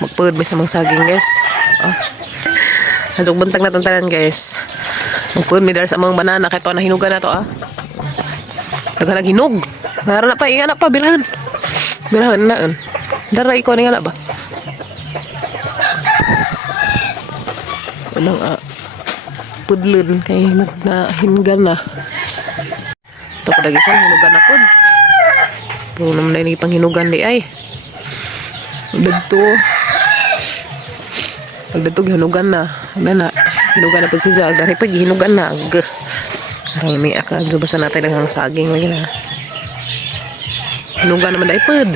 Magpud may sa mga saging guys. Oh. Hansog buntag na tantanan guys. Magpud may dar sa mga banana kay to na hinugan na to ah. Daghan hinog. Meron na pa ingana pa bilhan. Bilhan na. Dara ikaw ni ngala ba? Walang pudlun kay na hingan na. Ito pa dagisan hinugan na pud. Puno naman na panghinugan di ay. Dito. Dito hinugan na. Na hinugan na pud si Zag. Dari pa hinugan na. Ay may aka basta natin ang saging lagi na. Hinugan naman dai pud.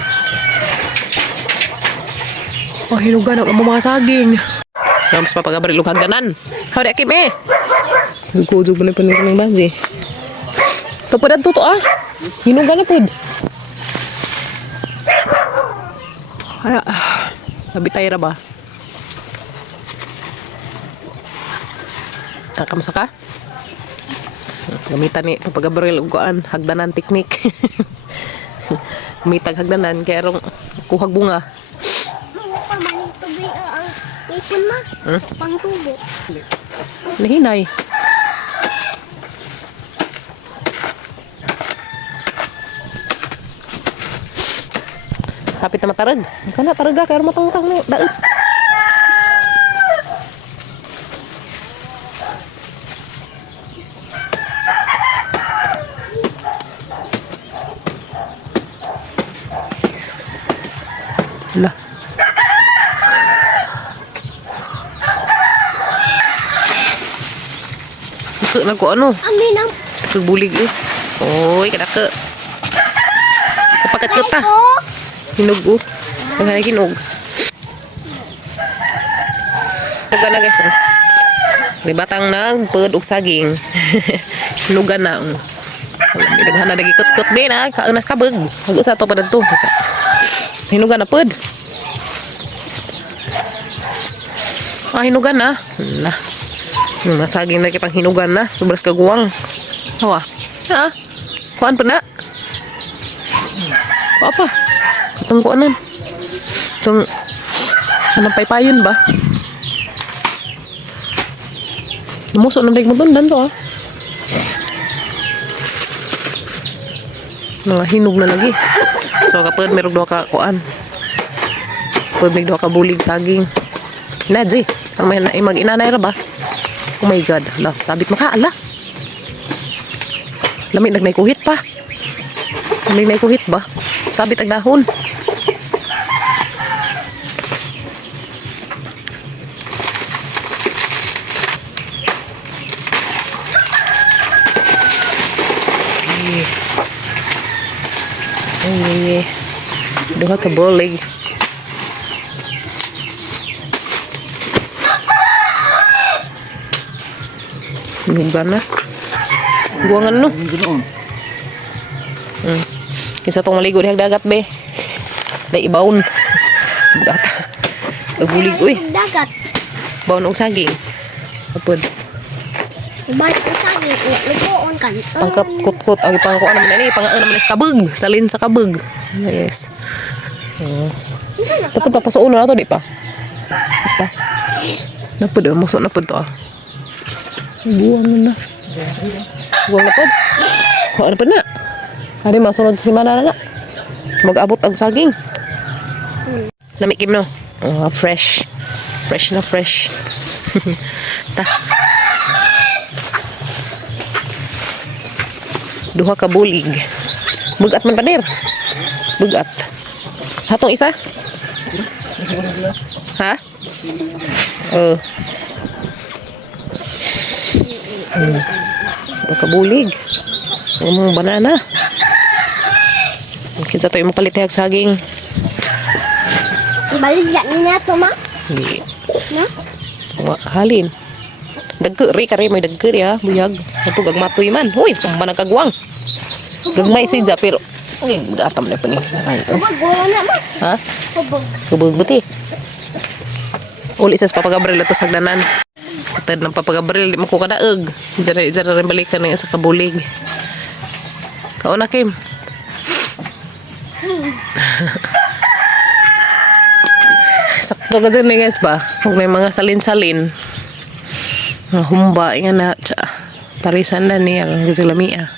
Oh, hinugan ang mga saging. Kams papagabaril og hagdanan. Hawda kim eh. Gugudog mo na panig ng bazi. To pa to ah. Hinugan na pud. Ay, nabitay ra ba? Kamusta ka? Gamitan ni papagabaril og kuan hagdanan teknik. Mitag hagdanan kay arong kuhag bunga. Ipon ma, pangtubo. Nahinay. Kapit na matarag. Ikaw na, taraga. Kaya matang-tang na. Daot. Lah. Nako ano? Amin ang Kagbulig eh. Oy, kadaka. Kapakat kita. Hinog oh. Ang hinog. Hinugan na guys. Di batang nang pud og saging. Hinugan na. Daghan na dagi kut-kut be na kaunas kabeg. Hago sa to pa dito. Hinugan na pud. Hinugan na. Nah. Nasaging na kitang hinugan na. Sobras kaguwang. Hawa. Ha? Kuan pa na? Apa? Itong kuanan. Itong anong paypayon ba? Namuso na daig mo doon. Danto ah. Mga hinog na lagi. So kapag meron doon ka kuan. Kapag may doon ka bulig saging. Nadji. Ang may mag-inanay ra ba? Oh my God. Ala, sabit mo ka. Ala. Lamig nagnaikuhit pa. Lamig naikuhit ba? Sabit ang dahon. Ay. Duha ka bolig. Hinugan na. Guwangan no. Kisa tong maligo di dagat be. Dai ibaon. Data. Nagulig uy. dagat. Baon og saging. Apod. Balik ang saging. Lugoon kan. Pangkap kut-kut ang pangkuan naman ni pang naman is kabeg. Salin sa kabeg. Yes. Tapos papasuon na to di pa. Pa. Napod mo so napod to ah. Buwan na. Buwan na po. Ano pa na? Hari masunod si Manana na. Mag-abot ang saging. Namikim no? Oh, fresh. Fresh na fresh. Ta. Duha ka bulig. Bugat man pader. Bugat. Hatong isa? Ha? Kabulig. Ang banana. Kinsa tayo mapalit yung saging. Baligyan niya to ma. Hindi. No? Halin. Dagkeri kari may dagkeri ha. Buyag. Ito gagmatoy man. Uy, pamba nagkagwang. Gagmay si Ja pero gatam na pa ni. Kubog na ma. Ha? Kubog. Kubog buti. Uli sa papagabril ito sagdanan. Tad ng papagabril di mo ko kadaeg. Jara rin balikan ng isa kabulig. Kauna Kim. Sakto Ito ka dun guys ba? Huwag may mga salin-salin. Mga humba nga na. Parisan na niya. Ang gasalamia.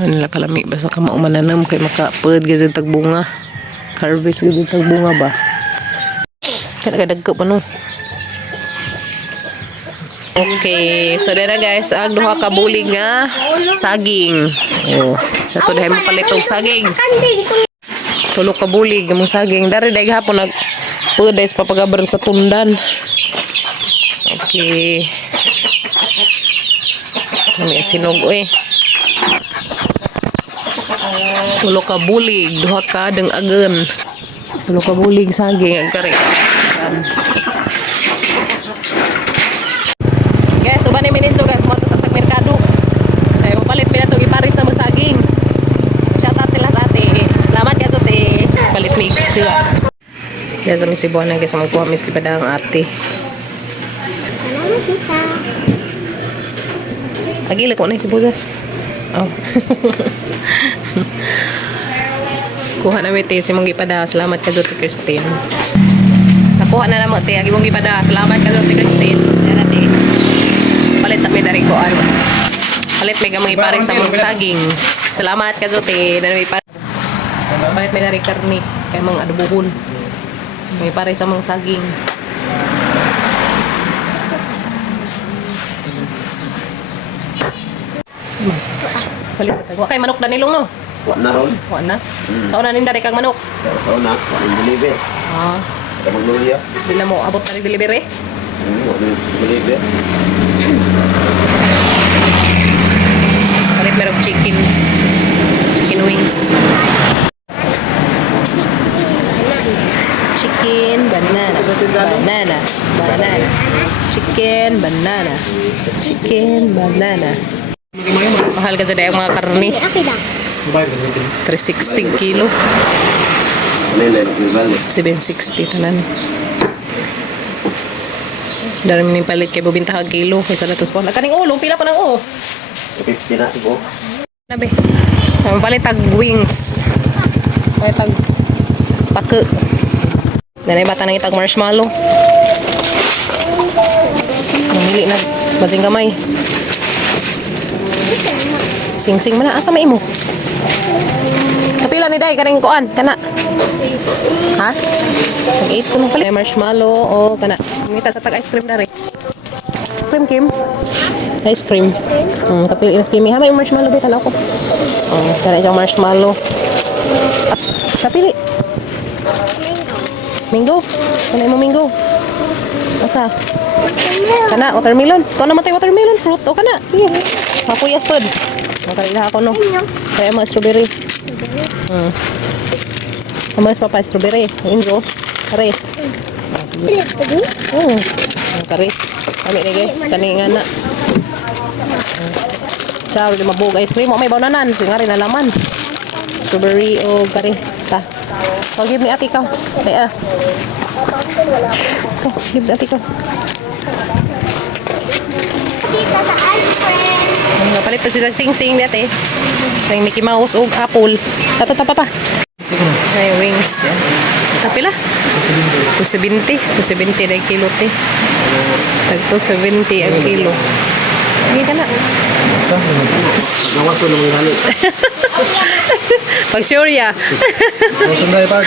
Ano nila kalami. Basta ka maumananam kay makapad. Gazin tagbunga. Harvest gazin tagbunga ba? Kaya nagdagko pa no. Okay, so dira guys, ang duha ka bulig nga saging. Oh, sa to dai mapalit og saging. Tulo ka bulig mo saging. Dari dai gahapon nag pudes papagabar sa tundan. Okay. Kami sinog eh. Tulo ka bulig, duha ka dang-agen. Tulo ka bulig saging ang kare. Guys, uban ni minito guys, mo sa tagmerkado. Ay mapalit mi na to iparis sa saging. Shout out nila sa ate. Salamat ka te. Palit mi sila. Guys, kami si Buwan guys magkuha mis kipada ang ate. Salamat kita. Agila ko na si Buzas. Oh. Kuha na mi te si mong gipada. Salamat ka te Christine. Nakuha na namo te agi mong gipada. Salamat ka te Christine. Dara te. Palit sa may dari ko ano. Palit may gamang ipares sa mga saging. Salamat ka Zote. Na may palit may dari karni. Kaya mga adobohon. May ipares sa mga saging. Palit ka. Huwag kayo manok na nilong no? Wak na ron. Huwag na. Sa una nindari kang manok. Sa una, wak na deliver. Ah. Kita magluya. Di na mo abot na rin delivery. Wak na deliver. Palit merong chicken wings. Chicken, banana. Chicken, banana. Chicken, banana. Mahal ka sa dayang mga karni. Aki da. 360 kilo. Lele, balik. 760 tanan. Dari ni palit kay bubinta ka kilo kaysa na tos. Kaning ulo pila pa nang 50 na siguro. Nabe. Palit tag wings. Palit tag pake. Nanay bata nang itag marshmallow. Namili na basing gamay. Sing-sing mana asa may imo? Kapila ni day kaning kuan kana. Ha? Nag-eat ko nung pala. Marshmallow o kana. Ngita sa tag ice cream dari. Cream Kim. Ice cream. Kapil ice cream. Ha may marshmallow dito tanaw ko. Kana siyang marshmallow. Kapili. Minggo. Kana mo minggo. Asa? Kana watermelon. Ko na matay watermelon fruit o kana. Sige. Makuyas pod. Makalila ako no. Kaya mga strawberry. Mas papa strawberry. Ingo. Kare. Kare. Kami ni guys. Kani nga na. Siya, di mabog ice cream. May bananan. Singari na laman. Strawberry o kare. Ta. Oh, give me ati ka. Kaya. Oh, give me ati ka. Kita sa ice cream. Napalit pa sila sing-sing dito eh. Yung Mickey Mouse o Apple. Tatata pa. Ay, wings. Tapila? 270. 270 na kilo te. Tag 270 ang kilo. Hindi ka na. Nawas ko naman galit. Pag sure ya. Sunday pa.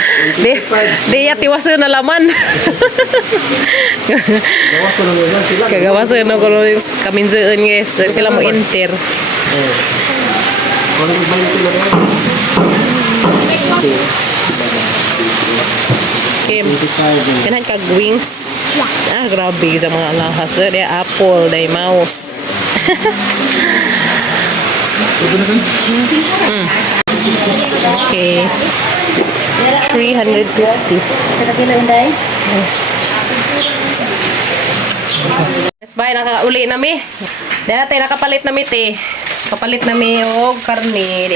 Di ya tiwaso na laman. Nawas ko naman galit sila. Kagawaso na ko kaminzoon guys. Sila mo enter. Kalau balik tu lah. Kim, kanahan kag wings. Ah, grabe sa mga alahas. Dia apple, day mouse. Okay. 350. Yes, bye. Nakauli na mi. Dahil natin nakapalit na mi, te. Kapalit na mi og karne.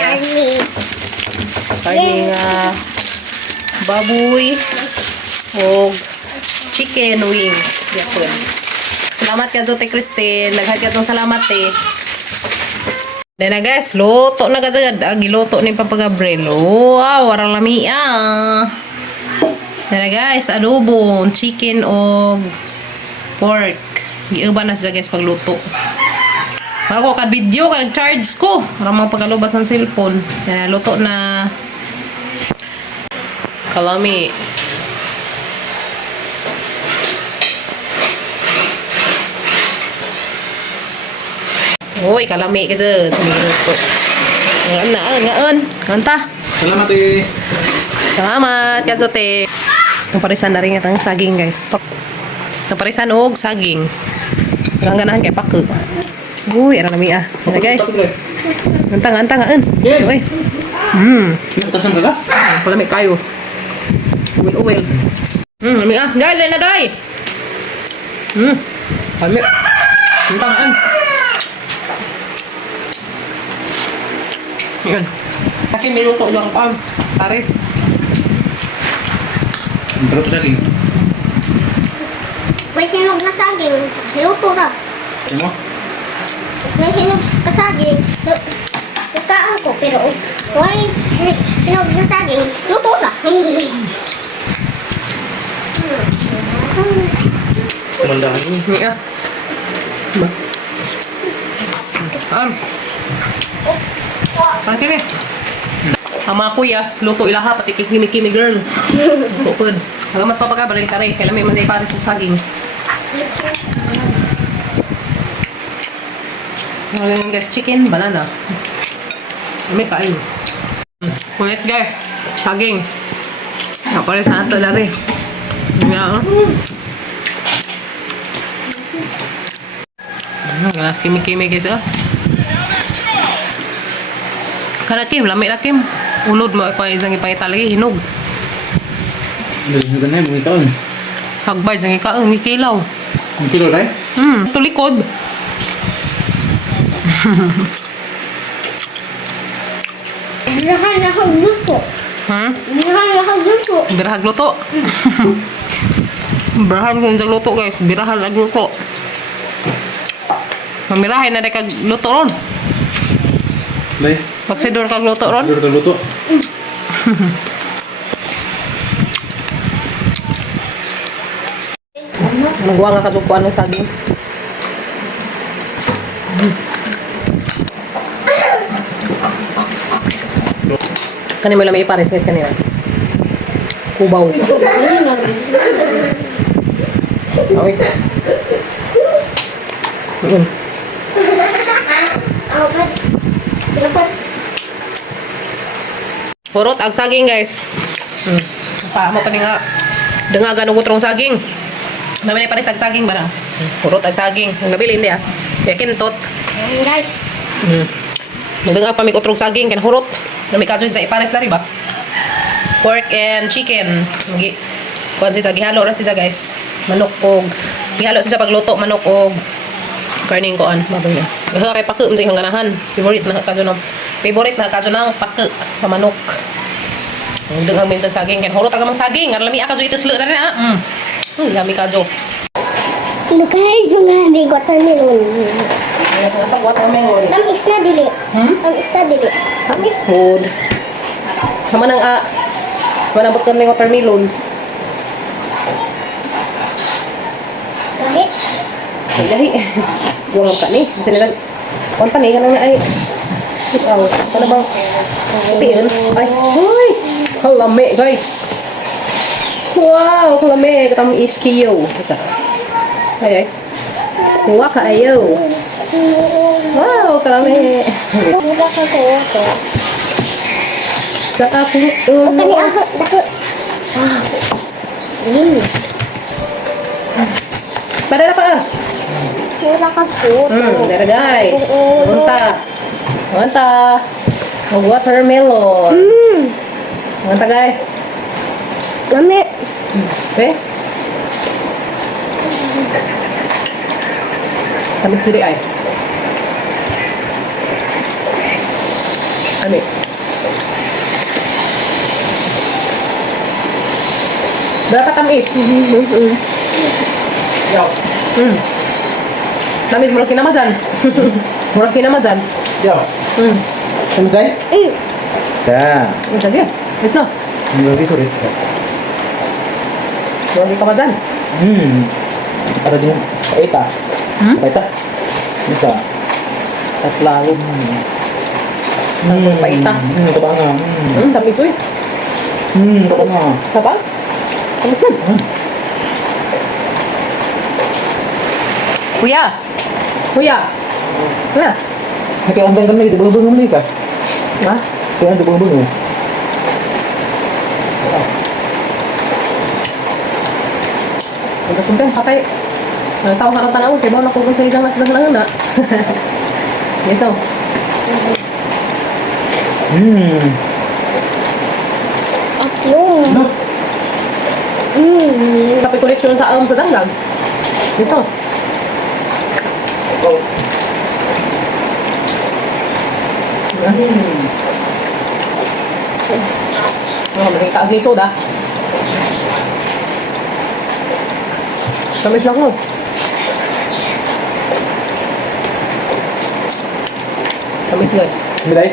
Karne nga baboy og chicken wings. Dito. Salamat ka, Zote Christine. Naghagad ng salamat, te. Then na guys, luto na kagad. Giluto ni Papa Gabriel. Wow, warang lami Then na guys, adobo, chicken o pork. Giuban na siya guys pagluto. Ako ka video ka nag-charge ko. Para mga pagkalubat sa cellphone. Then luto na kalami. Uy, kalami ka dyan. Sumiluto. Ngaon. Kanta. Salamat eh. Salamat, kasote. Naparisan na rin itang saging, guys. Naparisan og saging. Ang ganahan kay paku. Uy, ara nami Yan na, guys. Ngantang. Uy. Tasan ka ka? Palami kayo. Uwil. Nami Dahil na, day. Palami. Ngantang. Yan. Kasi may luto lang pa. Paris. Pero ito saging. May hinog na saging. Luto na. Ano mo? May hinog na saging. Lutaan ko, pero may hinog na saging. Luto na. Kumandahan mo. Yan. Pangkin eh. Ang mga kuyas, luto ilaha, pati kimi-kimi girl. Luto po. Hanggang mas papagabarin ka rin. Kailan may manday pares ng saging. Ngayon guys, chicken, banana. May kain. Ulit guys, saging. Napares na ito lari. Nga ganas kimi-kimi guys Kana Kim, lami na Kim. Ulod mo ako isang ipangita lagi, hinog. Ganun na yung mga taon. Hagbay, isang ikaang, mikilaw. Ang kilo na Ito likod. Birahan na ako luto. Birahan na ako luto. Birahag luto. Birahan kung sa luto guys, birahan ag luto. Mamirahin na kag luto ron. Bay. Magsidor kag luto ron. Luto luto. Nagawa nga kasukuan ng saging. Kanina mo lang may ipares guys kanina. Kubaw. Okay. Hurot ag saging guys. Paamo pa nga dengagan og utrong saging. Naman ay pares ag saging ba na? Hurot ag saging. Ang nabili hindi Yakin tot. Guys. Nagdengag pa mig utrong saging kan hurot. Nami kaso sa ipares lari ba? Pork and chicken. Gi kuan sa gihalo ra siya guys. Manok og gihalo siya pagluto manok og karning koan mabay na. Gaha kay paku unsay ganahan. Favorite na kaso ng paku sa manok. Nagdengag minsan saging kan hurot aga mang saging. Lami aka so ituslo na rin lami kaso. Guys, mga bigot na nilun. Tamis na dili. Tamis na dili. Tamis food. Sama nang manabot kami ng watermelon. Dali. Ay, dali. Buwang ka ni. Kasi nila, kuwan pa ni, kanang na ay. Push out. Ano bang? Putiin. Ay, huy! Kalami, guys. Wow, kalami. Katang iskiyo. Isa. Ay, guys. Huwa ka ayaw. Wow, kalami. Mula ka ko ito. Sa akong Kani ako, dako. Padala pa Mula ka ko. There guys. Munta. Watermelon. Munta guys. Lami. Okay? Tamis diri ay. Ami. Berapa tamis? Yaw. Tamis murah kinamajan. Murah kinamajan. Yaw. Ano tayo? Sa. Sige. Yes na. Ang lagi, sorry. Lagi ka pa dyan. Para din. Paita. Paita. Isa. Tatlago. Paita. Kabanga. Tamis uy. Kabanga. Kapal? Tamis na. Kuya! Kuya! Wala. Kaya ang tanggal na ito. Bang-bang naman ito. Ha? Kaya ang bang-bang. Udah kumpeng sampai tahu harap tanah udah mau nakukun sa isang nasa lang na. Yes oh. Yung. Tapi koleksyon sa sa dangdang. Yes oh. Oh, maging kaagli soda. Tamis lang mo. Tamis guys. Hindi tayo?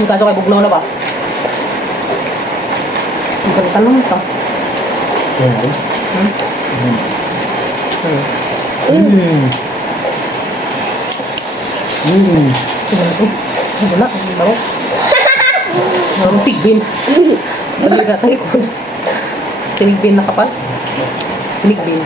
Yung kaso kay bugnaw na ba? Ang tanong ito. Wala, ang baro. Ang sigbin. Balik natin ikon. Sinigbin na kapal. Sinigbin.